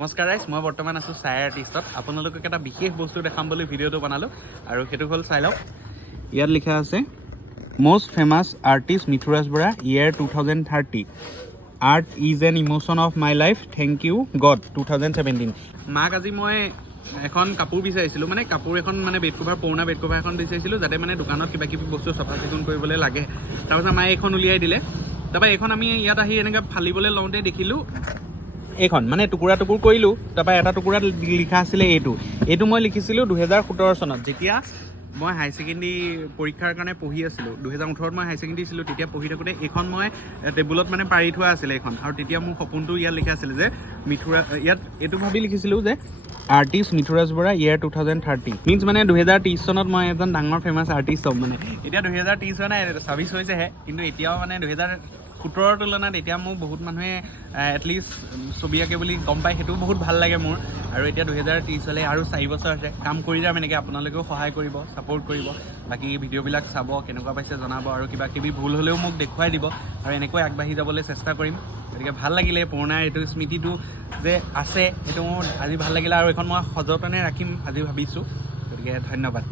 নমস্কাৰ গাইজ, মই বৰ্তমান আছোঁ চাই আৰ্টিষ্টত। আপোনালোকক এটা বিশেষ বস্তু দেখাম বুলি ভিডিঅ'টো বনালোঁ আৰু সেইটো হ'ল চাই লওক। ইয়াত লিখা আছে most famous artist Mithuraj Bora year 2030 art is an emotion of my life thank you God 2017। মাক আজি মই এখন কাপোৰ বিচাৰিছিলোঁ, মানে কাপোৰ এখন মানে বেড কভাৰ, পুৰণা বেড কভাৰ এখন বিচাৰিছিলোঁ যাতে মানে দোকানত কিবা কিবি বস্তু চাফা চিকুণ কৰিবলৈ লাগে। তাৰপিছত মায়ে এইখন উলিয়াই দিলে। তাৰপৰা এইখন আমি ইয়াত আহি এনেকৈ ফালিবলৈ লওঁতে দেখিলোঁ এইখন মানে টুকুৰা টুকুৰ কৰিলোঁ। তাৰপৰা এটা টুকুৰাত লিখা আছিলে এইটো মই লিখিছিলোঁ 2017 চনত, যেতিয়া মই হাই ছেকেণ্ডেৰী পৰীক্ষাৰ কাৰণে পঢ়ি আছিলোঁ। 2018 মই হাই ছেকেণ্ডেৰী দিছিলোঁ। তেতিয়া পঢ়ি থাকোঁতে এইখন মই টেবুলত মানে পাৰি থোৱা আছিলে এইখন, আৰু তেতিয়া মোৰ সপোনটো ইয়াত লিখা আছিলে যে ইয়াত এইটো ভাবি লিখিছিলোঁ যে artist Mithuraj Bora year 2030 means মানে 2030 চনত মই এজন ডাঙৰ ফেমাছ আৰ্টিষ্ট হ'ম। মানে এতিয়া 2030 হোৱা নাই, 26 হৈছেহে, কিন্তু এতিয়াও মানে 2017ৰ তুলনাত এতিয়া মোক বহুত মানুহে এটলিষ্ট ছবি আঁকে বুলি গম পায়, সেইটোও বহুত ভাল লাগে মোৰ। আৰু এতিয়া 2030 হ'লে আৰু 4 বছৰ আছে, কাম কৰি যাম এনেকৈ। আপোনালোকেও সহায় কৰিব, ছাপোৰ্ট কৰিব, বাকী ভিডিঅ'বিলাক চাব, কেনেকুৱা পাইছে জনাব, আৰু কিবা কিবি ভুল হ'লেও মোক দেখুৱাই দিব, আৰু এনেকৈ আগবাঢ়ি যাবলৈ চেষ্টা কৰিম। গতিকে ভাল লাগিলে, পুৰণা এইটো স্মৃতিটো যে আছে সেইটো মোৰ আজি ভাল লাগিলে, আৰু এইখন মই সযতনে ৰাখিম আজি ভাবিছোঁ। গতিকে ধন্যবাদ।